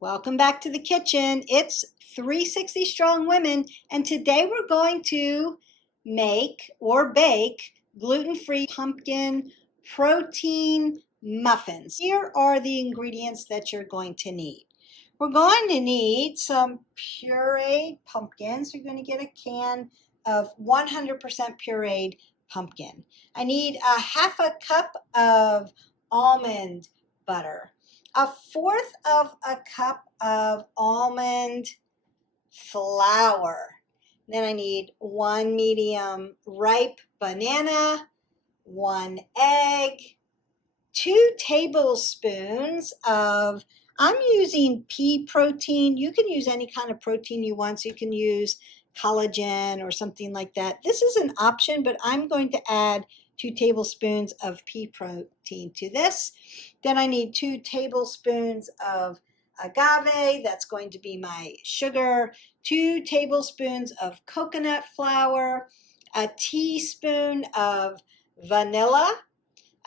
Welcome back to the kitchen. It's 360 Strong Women, and today we're going to make or bake gluten-free pumpkin protein muffins. Here are the ingredients that you're going to need. We're going to need some pureed pumpkins. We're going to get a can of 100% pureed pumpkin. I need a half a cup of almond butter, a fourth of a cup of almond flour. Then I need one medium ripe banana, one egg, 2 tablespoons of, I'm using pea protein. You can use any kind of protein you want. So you can use collagen or something like that. This is an option, but I'm going to add 2 tablespoons of pea protein to this. Then I need 2 tablespoons of agave. That's going to be my sugar. 2 tablespoons of coconut flour. A teaspoon of vanilla.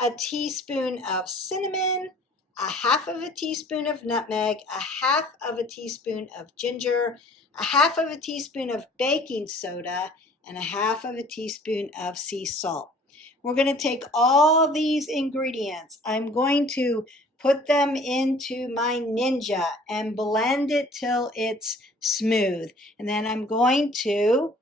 A teaspoon of cinnamon. A half of a teaspoon of nutmeg. A half of a teaspoon of ginger. A half of a teaspoon of baking soda. And a half of a teaspoon of sea salt. We're going to take all these ingredients. I'm going to put them into my Ninja and blend it till it's smooth. And then I'm going to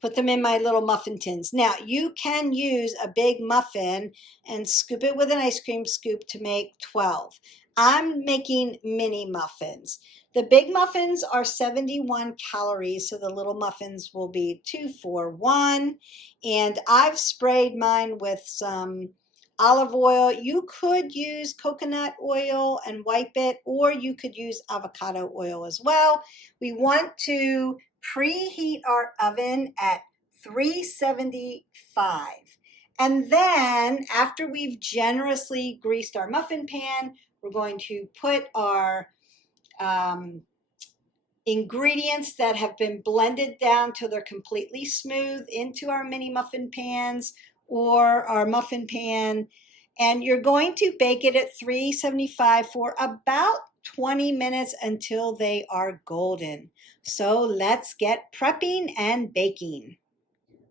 put them in my little muffin tins. Now, you can use a big muffin and scoop it with an ice cream scoop to make 12. I'm making mini muffins. The big muffins are 71 calories, so the little muffins will be 2 for 1. And I've sprayed mine with some olive oil. You could use coconut oil and wipe it, or you could use avocado oil as well. We want to preheat our oven at 375. And then after we've generously greased our muffin pan, we're going to put our ingredients that have been blended down till they're completely smooth into our mini muffin pans or our muffin pan. And you're going to bake it at 375 for about 20 minutes until they are golden. So let's get prepping and baking.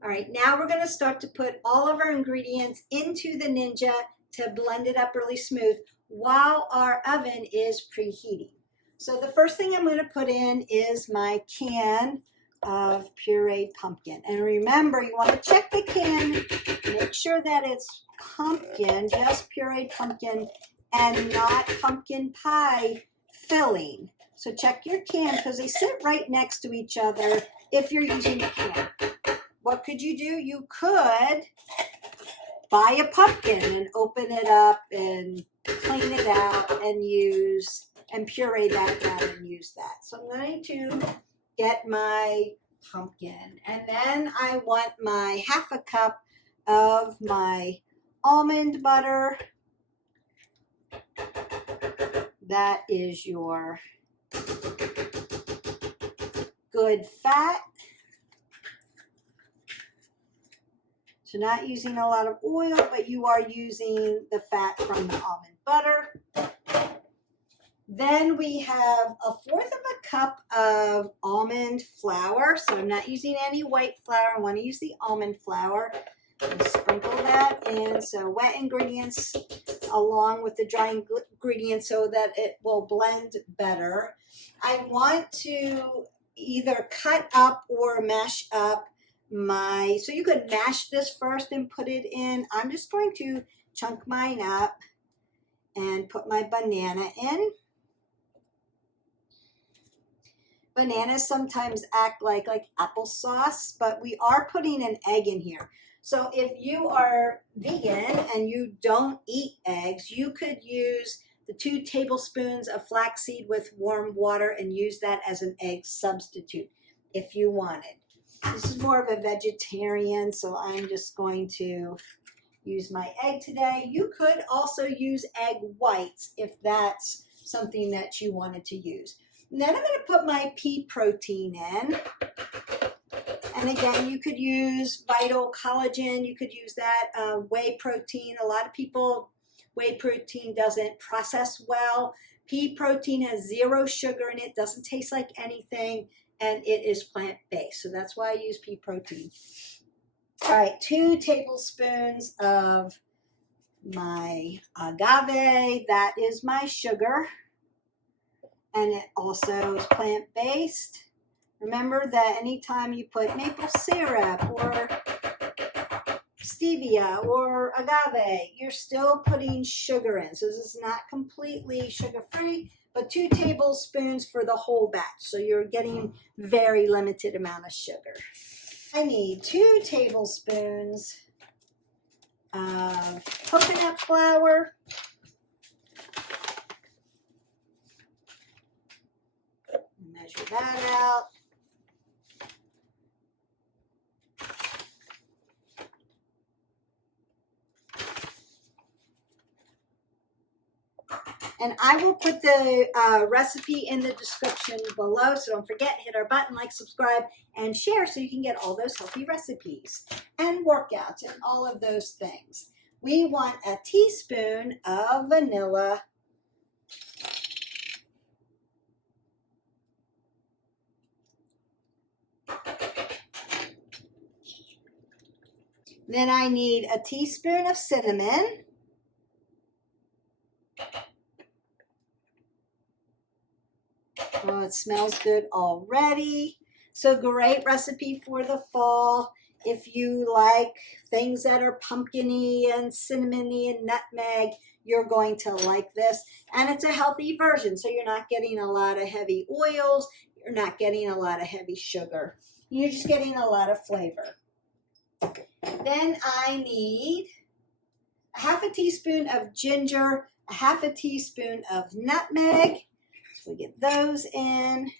All right, now we're going to start to put all of our ingredients into the Ninja to blend it up really smooth while our oven is preheating. So the first thing I'm going to put in is my can of pureed pumpkin. And remember, you want to check the can, make sure that it's pumpkin, just pureed pumpkin, and not pumpkin pie filling. So check your can because they sit right next to each other if you're using a can. What could you do? You could buy a pumpkin and open it up and clean it out and use and puree that down and use that. So I'm going to get my pumpkin, and then I want my half a cup of my almond butter. That is your good fat. So not using a lot of oil, but you are using the fat from the almond butter. Then we have a fourth of a cup of almond flour. So I'm not using any white flour. I want to use the almond flour. And sprinkle that in. So wet ingredients along with the dry ingredients so that it will blend better. I want to either cut up or mash up so you could mash this first and put it in. I'm just going to chunk mine up and put my banana in. Bananas sometimes act like applesauce, but we are putting an egg in here. So if you are vegan and you don't eat eggs, you could use the 2 tablespoons of flaxseed with warm water and use that as an egg substitute if you wanted. This is more of a vegetarian, so I'm just going to use my egg today. You could also use egg whites if that's something that you wanted to use. And then I'm going to put my pea protein in. And again, you could use Vital Collagen. You could use that whey protein. A lot of people Whey protein doesn't process well. Pea protein has 0 sugar in it, doesn't taste like anything, and it is plant-based. So that's why I use pea protein. All right, 2 tablespoons of my agave. That is my sugar. And it also is plant-based. Remember that anytime you put maple syrup or stevia or agave, you're still putting sugar in. So this is not completely sugar-free, but 2 tablespoons for the whole batch. So you're getting very limited amount of sugar. I need 2 tablespoons of coconut flour. Measure that out. And I will put the recipe in the description below, so don't forget, hit our button, like, subscribe, and share so you can get all those healthy recipes and workouts and all of those things. We want a teaspoon of vanilla. Then I need a teaspoon of cinnamon. Oh, it smells good already. So great recipe for the fall. If you like things that are pumpkin-y and cinnamony and nutmeg, you're going to like this. And it's a healthy version, so you're not getting a lot of heavy oils. You're not getting a lot of heavy sugar. You're just getting a lot of flavor. Then I need a 1/2 teaspoon of ginger, a 1/2 teaspoon of nutmeg. So we get those in.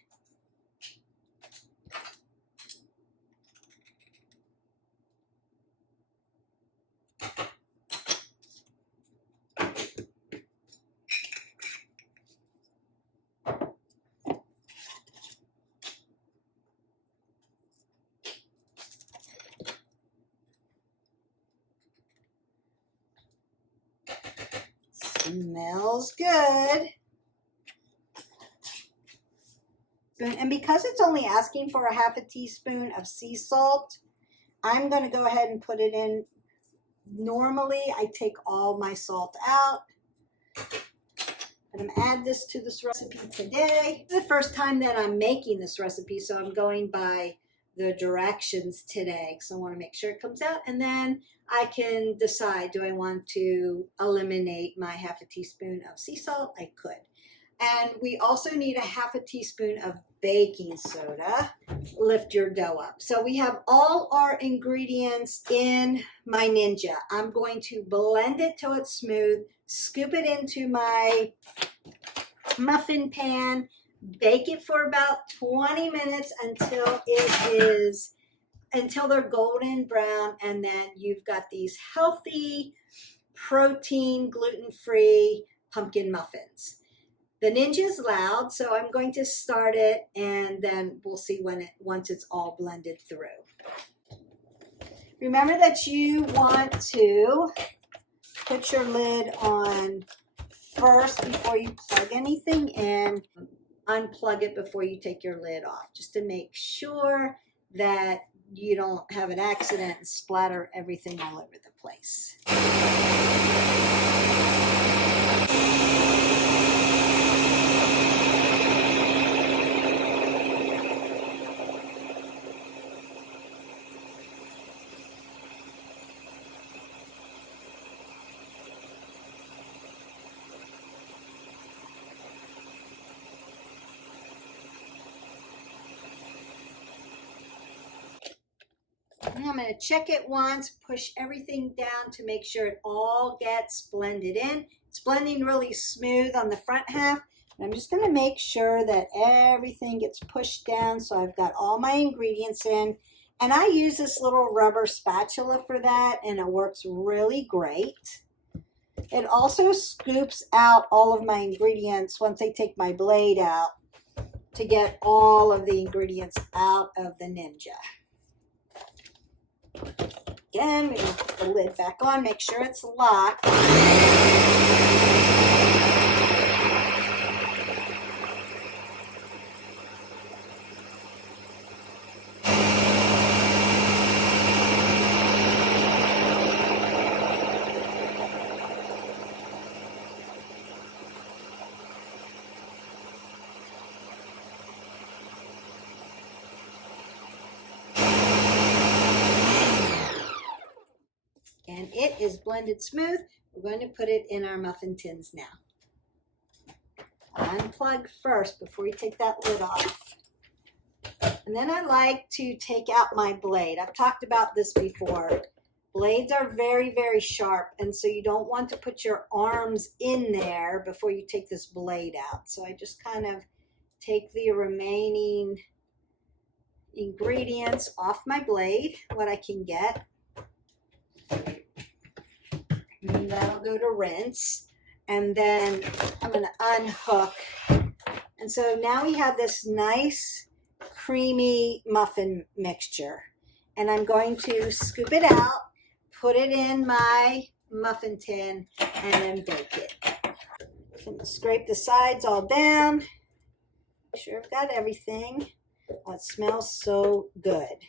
Smells good. And because it's only asking for a 1/2 teaspoon of sea salt, I'm going to go ahead and put it in. Normally, I take all my salt out. I'm going to add this to this recipe today. It's the first time that I'm making this recipe, so I'm going by the directions today because I want to make sure it comes out, and then I can decide, do I want to eliminate my 1/2 teaspoon of sea salt? I could. And we also need a 1/2 teaspoon of baking soda. Lift your dough up. So we have all our ingredients in my Ninja. I'm going to blend it till it's smooth, scoop it into my muffin pan, bake it for about 20 minutes until they're golden brown, and then you've got these healthy, protein, gluten-free pumpkin muffins. The Ninja's loud, so I'm going to start it, and then we'll see once it's all blended through. Remember that you want to put your lid on first before you plug anything in. Unplug it before you take your lid off, just to make sure that you don't have an accident and splatter everything all over the place. I'm going to check it once, push everything down to make sure it all gets blended in. It's blending really smooth on the front half. And I'm just going to make sure that everything gets pushed down so I've got all my ingredients in. And I use this little rubber spatula for that, and it works really great. It also scoops out all of my ingredients once I take my blade out to get all of the ingredients out of the Ninja. again. Maybe put the lid back on, make sure it's locked. And it is blended smooth. We're going to put it in our muffin tins now. Unplug first before you take that lid off. And then I like to take out my blade. I've talked about this before. Blades are very, very sharp, and so you don't want to put your arms in there before you take this blade out. So I just kind of take the remaining ingredients off my blade, what I can get. And that'll go to rinse. And then I'm going to unhook. And so now we have this nice creamy muffin mixture. And I'm going to scoop it out, put it in my muffin tin, and then bake it. I'm going to scrape the sides all down. Make sure I've got everything. Oh, it smells so good.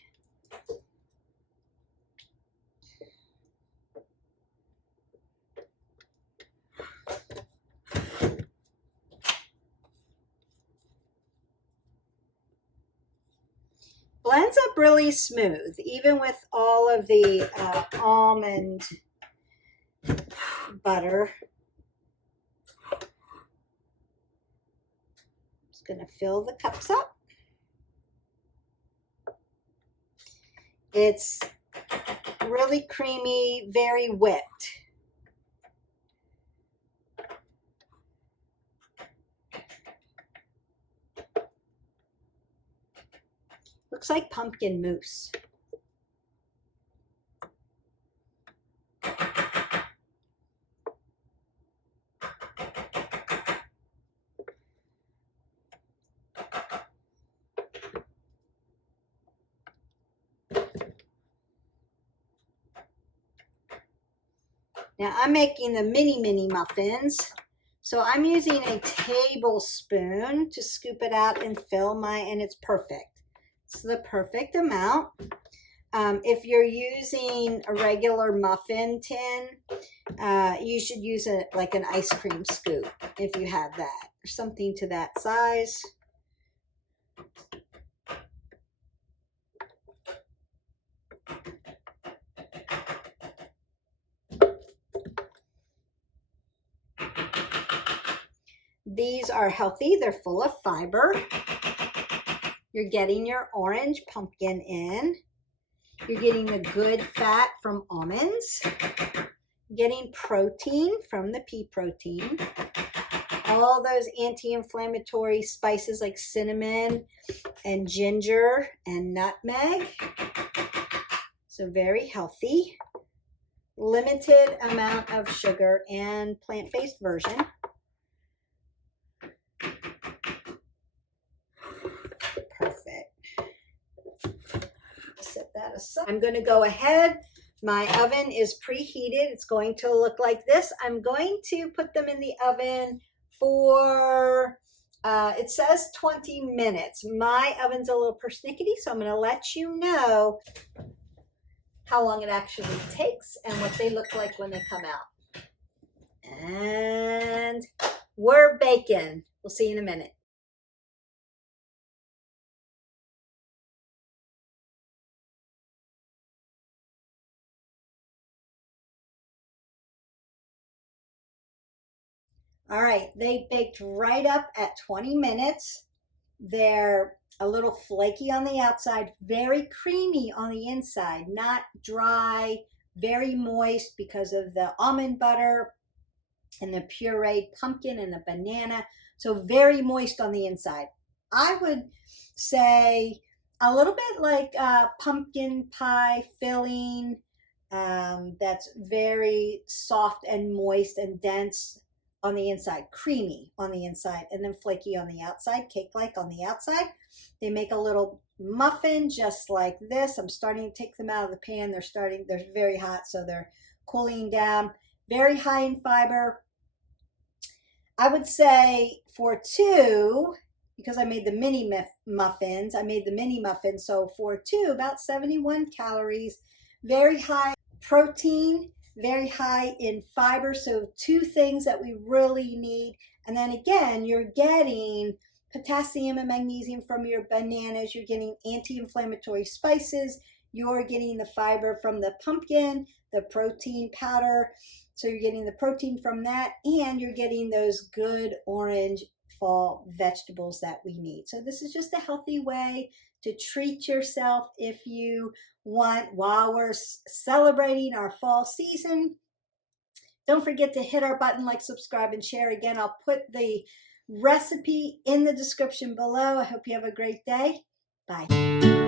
Blends up really smooth, even with all of the almond butter. Just going to fill the cups up. It's really creamy, very whipped. Looks like pumpkin mousse. Now I'm making the mini muffins. So I'm using a tablespoon to scoop it out and fill and it's perfect. It's the perfect amount. If you're using a regular muffin tin, you should use like an ice cream scoop if you have that, or something to that size. These are healthy. They're full of fiber. You're getting your orange pumpkin in. You're getting the good fat from almonds. Getting protein from the pea protein. All those anti-inflammatory spices like cinnamon and ginger and nutmeg. So very healthy. Limited amount of sugar and plant-based version. Perfect. Set that aside. I'm going to go ahead. My oven is preheated. It's going to look like this. I'm going to put them in the oven for, it says 20 minutes. My oven's a little persnickety, so I'm going to let you know how long it actually takes and what they look like when they come out. And we're baking. We'll see you in a minute. All right, they baked right up at 20 minutes. They're a little flaky on the outside, very creamy on the inside, not dry, very moist because of the almond butter and the pureed pumpkin and the banana. So very moist on the inside. I would say a little bit like pumpkin pie filling that's very soft and moist and dense on the inside, creamy on the inside, and then flaky on the outside, cake-like on the outside. They make a little muffin just like this. I'm starting to take them out of the pan. They're very hot, so they're cooling down. Very high in fiber. I would say for two, because I made the mini muffins, so for two, about 71 calories, very high protein, very high in fiber, so two things that we really need. And then again, you're getting potassium and magnesium from your bananas, you're getting anti-inflammatory spices, you're getting the fiber from the pumpkin, the protein powder, so you're getting the protein from that, and you're getting those good orange fall vegetables that we need. So this is just a healthy way to treat yourself if you want while we're celebrating our fall season. Don't forget to hit our button, like, subscribe, and share. Again, I'll put the recipe in the description below. I hope you have a great day. Bye.